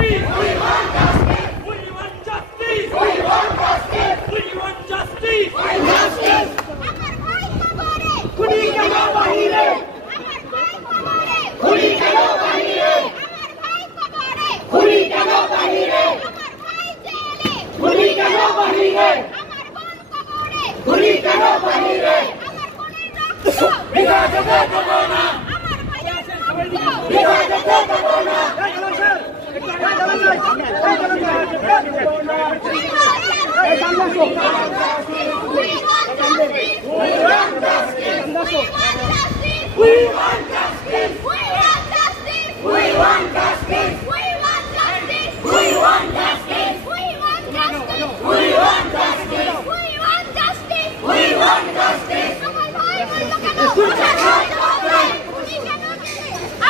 justice. We want justice. We want justice. We want justice. We want justice. We want justice. আমার ভাই কবরে খুনি কেন বাহিরে? আমার ভাই কবরে খুনি কেন বাহিরে? আমার ভাই কবরে খুনি কেন বাহিরে? আমার ভাই জেলে খুনি কেন বাহিরে? আমার বোন কবরে খুনি কেন বাহিরে? আমার বোনের রক্ত বিদায় দেব না। আমার ভাইয়ের রক্ত বিদায় দেব না। We want justice. We want justice. We want justice. We want justice. We want justice. We want justice. We want justice. We want justice. We want justice.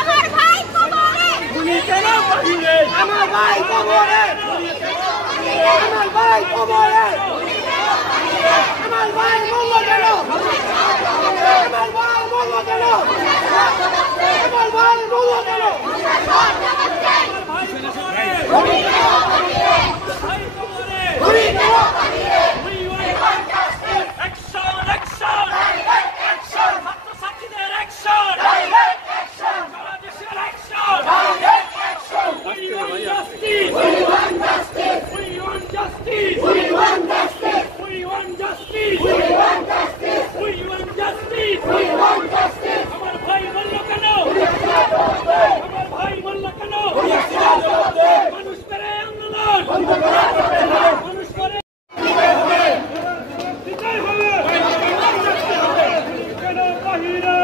আমার ভাই কবরে খুনি কেন বাহিরে? আমার ভাই কবরে। আমার ভাই কবরে। আমার ভাই মরল কেন? আমার ভাই মরল কেন? আমার ভাই মরল কেন? খুনি কেন বাহিরে? খুনি কেন বাহিরে? We want justice. Action, action. Direct action. ছাত্রছাত্রীদের action. Direct action. সারা দেশের action. Direct action. We want justice. We want justice. We want justice. We want justice. We want justice. We want justice. We want justice. We want justice. আমার ভাই মরল কেন? আমার ভাই মরল কেন? মানুষ করে আন্দোলন। মানুষ করে দিতে হবে। কেন বাহিরে?